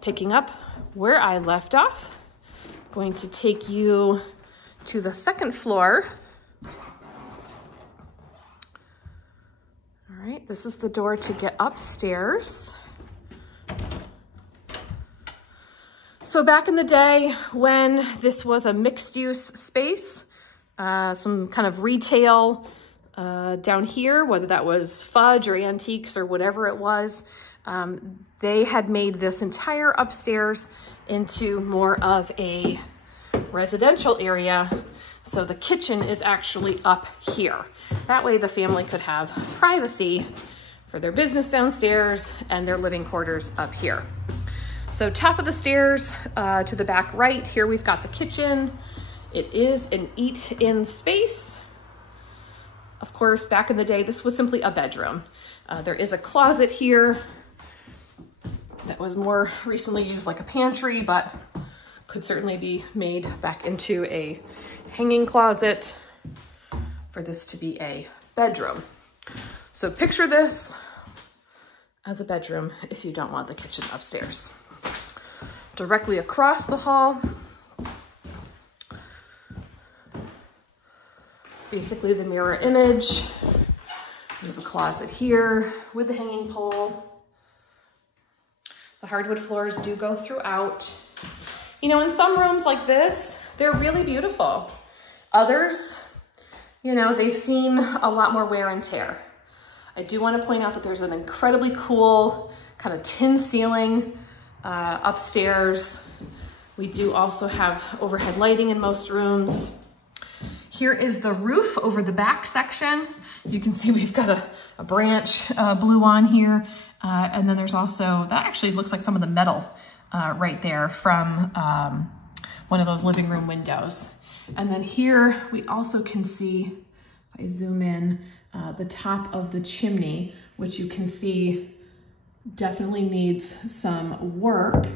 picking up where I left off. I'm going to take you to the second floor. All right, this is the door to get upstairs. So back in the day when this was a mixed use space, some kind of retail down here, whether that was fudge or antiques or whatever it was, they had made this entire upstairs into more of a residential area. So the kitchen is actually up here. That way the family could have privacy for their business downstairs and their living quarters up here. So top of the stairs to the back right, here we've got the kitchen. It is an eat-in space. Of course, back in the day, this was simply a bedroom. There is a closet here that was more recently used like a pantry, but could certainly be made back into a hanging closet for this to be a bedroom. So picture this as a bedroom if you don't want the kitchen upstairs. Directly across the hall, basically the mirror image. We have a closet here with the hanging pole. The hardwood floors do go throughout. You know, in some rooms like this, they're really beautiful. Others, you know, they've seen a lot more wear and tear. I do want to point out that there's an incredibly cool kind of tin ceiling upstairs. We do also have overhead lighting in most rooms. Here is the roof over the back section. You can see we've got a branch blue on here. And then there's also, that actually looks like some of the metal right there from one of those living room windows. And then here we also can see, if I zoom in, the top of the chimney, which you can see definitely needs some work.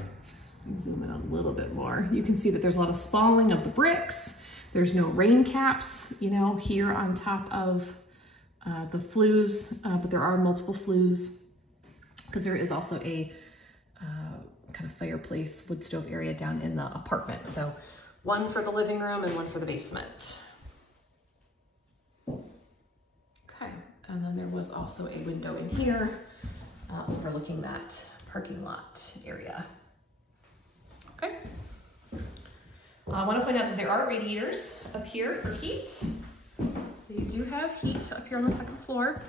Zoom in a little bit more. You can see that there's a lot of spalling of the bricks. There's no rain caps, you know, here on top of the flues, but there are multiple flues because there is also a kind of fireplace wood stove area down in the apartment. So one for the living room and one for the basement. Okay, and then there was also a window in here overlooking that parking lot area. Okay. I want to point out that there are radiators up here for heat. So you do have heat up here on the second floor.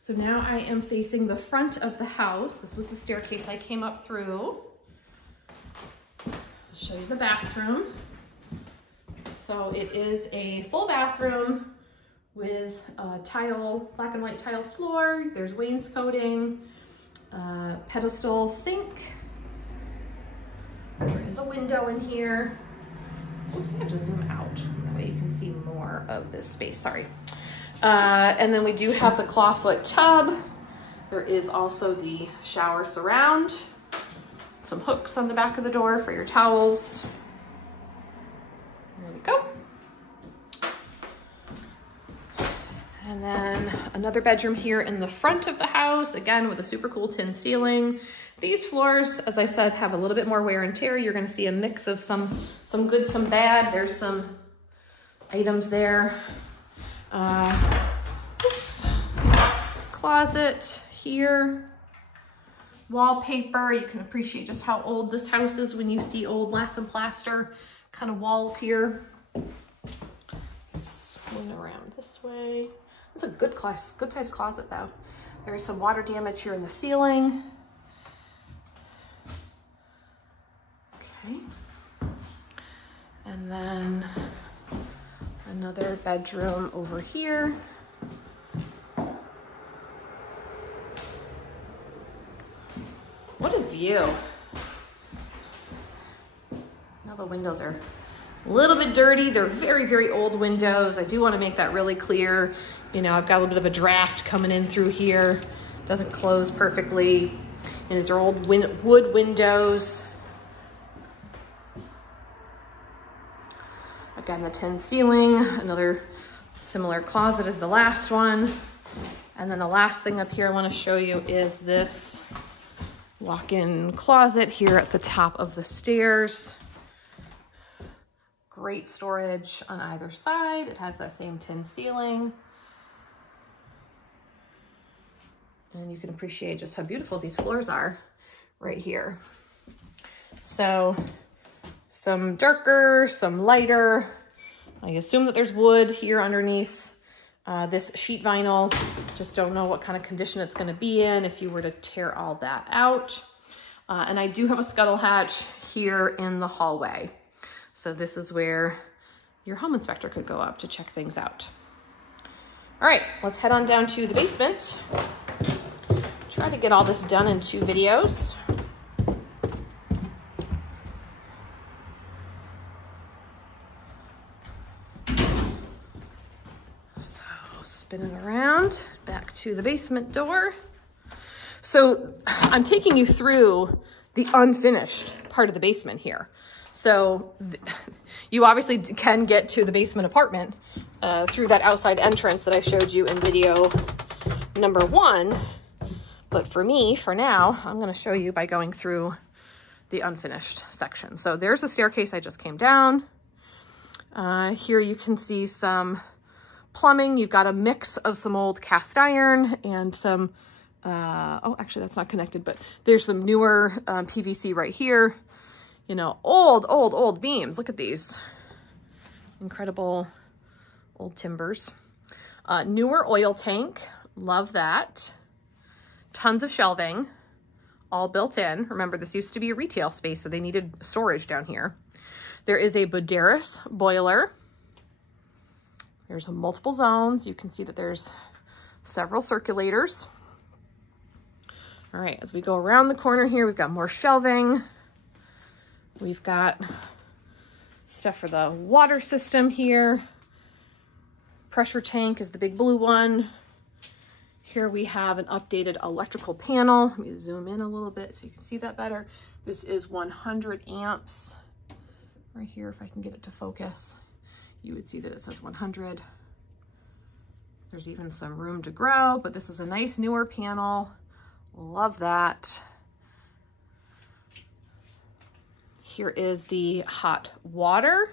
So now I am facing the front of the house. This was the staircase I came up through. I'll show you the bathroom. So it is a full bathroom with a tile, black and white tile floor. There's wainscoting, pedestal sink. There is a window in here. Oops, I have to zoom out. That way you can see more of this space, sorry. And then we do have the clawfoot tub. There is also the shower surround. Some hooks on the back of the door for your towels. There we go. And then another bedroom here in the front of the house, again with a super cool tin ceiling. These floors, as I said, have a little bit more wear and tear. You're gonna see a mix of some good, some bad. There's some items there. Oops. Closet here. Wallpaper. You can appreciate just how old this house is when you see old lath and plaster kind of walls here. Swing around this way. It's a good sized closet though. There is some water damage here in the ceiling. Okay. And then another bedroom over here. What a view. Now the windows are a little bit dirty. They're very, very old windows. I do want to make that really clear. You know, I've got a little bit of a draft coming in through here. Doesn't close perfectly. And these are old wood windows. Again, the tin ceiling, another similar closet as the last one. And then the last thing up here I want to show you is this Walk-in closet here at the top of the stairs. Great storage on either side. It has that same tin ceiling. And you can appreciate just how beautiful these floors are right here. So some darker, some lighter. I assume that there's wood here underneath this sheet vinyl. Just don't know what kind of condition it's going to be in if you were to tear all that out. And I do have a scuttle hatch here in the hallway. So this is where your home inspector could go up to check things out. All right, let's head on down to the basement. Try to get all this done in 2 videos. So spinning around, back to the basement door. So I'm taking you through the unfinished part of the basement here. So you obviously can get to the basement apartment through that outside entrance that I showed you in video number 1. But for me, for now, I'm going to show you by going through the unfinished section. So there's the staircase I just came down. Here you can see some plumbing. You've got a mix of some old cast iron and some, oh, actually that's not connected, but there's some newer PVC right here. You know, old beams. Look at these. Incredible old timbers. Newer oil tank. Love that. Tons of shelving, all built in. Remember, this used to be a retail space, so they needed storage down here. There is a Boderis boiler. There's multiple zones. You can see that there's several circulators. All right, as we go around the corner here, we've got more shelving. We've got stuff for the water system here. Pressure tank is the big blue one. Here we have an updated electrical panel. Let me zoom in a little bit so you can see that better. This is 100 amps. Right here, if I can get it to focus, you would see that it says 100. There's even some room to grow, but this is a nice newer panel. Love that. Here is the hot water.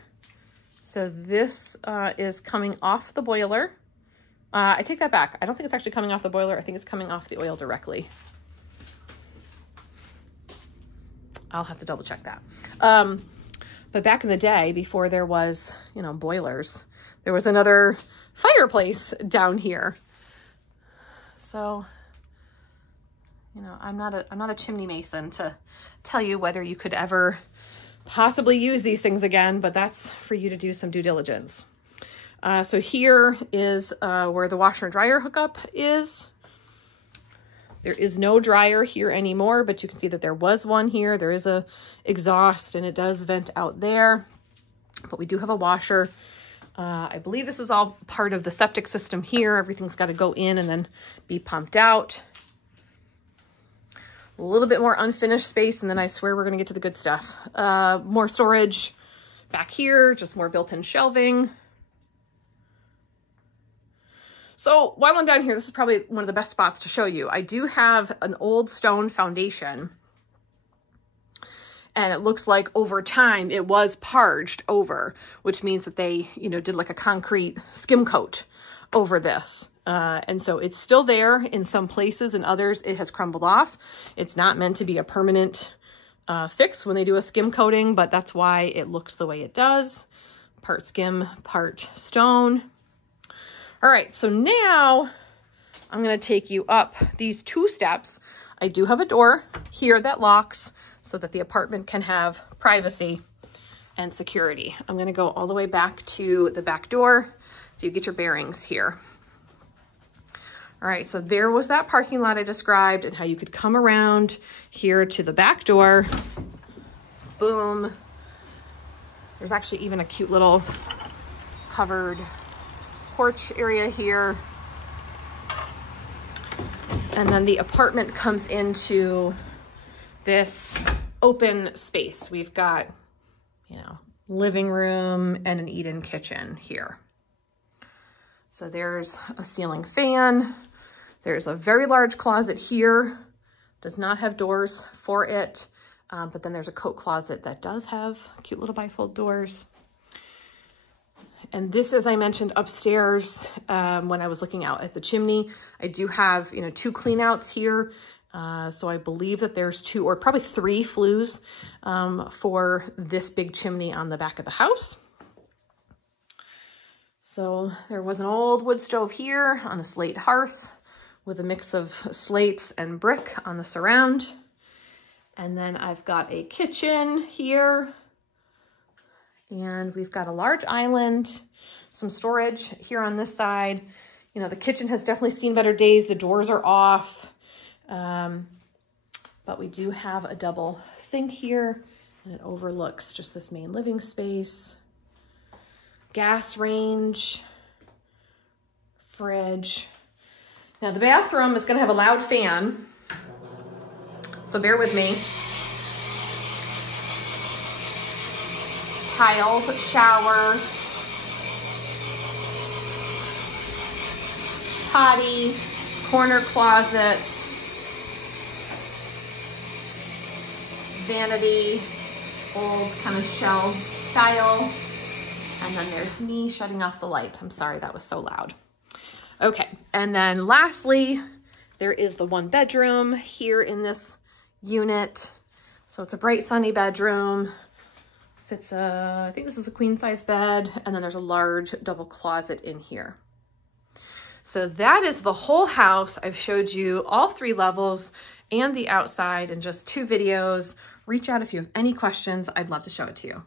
So this is coming off the boiler. I take that back. I don't think it's actually coming off the boiler. I think it's coming off the oil directly. I'll have to double check that. But back in the day, before there was, you know, boilers, there was another fireplace down here. So, you know, I'm not a chimney mason to tell you whether you could ever possibly use these things again, but that's for you to do some due diligence. So here is where the washer and dryer hookup is. There is no dryer here anymore, but you can see that there was one here. There is a exhaust and it does vent out there, but we do have a washer. I believe this is all part of the septic system here. Everything's got to go in and then be pumped out. A little bit more unfinished space, and then I swear we're going to get to the good stuff. More storage back here, just more built-in shelving. So while I'm down here, this is probably one of the best spots to show you. I do have an old stone foundation, and it looks like over time it was parged over, which means that they, you know, did like a concrete skim coat over this. And so it's still there in some places, and others it has crumbled off. It's not meant to be a permanent fix when they do a skim coating, but that's why it looks the way it does. Part skim, part stone. All right, so now I'm gonna take you up these 2 steps. I do have a door here that locks so that the apartment can have privacy and security. I'm gonna go all the way back to the back door so you get your bearings here. All right, so there was that parking lot I described and how you could come around here to the back door. Boom. There's actually even a cute little covered porch area here. And then the apartment comes into this open space. We've got, you know, living room and an eat-in kitchen here. So there's a ceiling fan. There's a very large closet here Does not have doors for it, but then there's a coat closet that does have cute little bifold doors. And this, as I mentioned, upstairs, when I was looking out at the chimney, I do have, you know, 2 clean outs here. So I believe that there's 2 or probably 3 flues for this big chimney on the back of the house. So there was an old wood stove here on a slate hearth with a mix of slates and brick on the surround. And then I've got a kitchen here. And we've got a large island, some storage here on this side. You know, the kitchen has definitely seen better days. The doors are off. But we do have a double sink here, and it overlooks just this main living space. Gas range, fridge. Now the bathroom is gonna have a loud fan, so bear with me. Tiled shower, potty, corner closet, vanity, old kind of shell style. And then there's me shutting off the light. I'm sorry, that was so loud. Okay, and then lastly, there is the 1 bedroom here in this unit. So it's a bright sunny bedroom. Fits a, I think this is a queen size bed. And then there's a large double closet in here. So that is the whole house. I've showed you all 3 levels and the outside in just 2 videos. Reach out if you have any questions. I'd love to show it to you.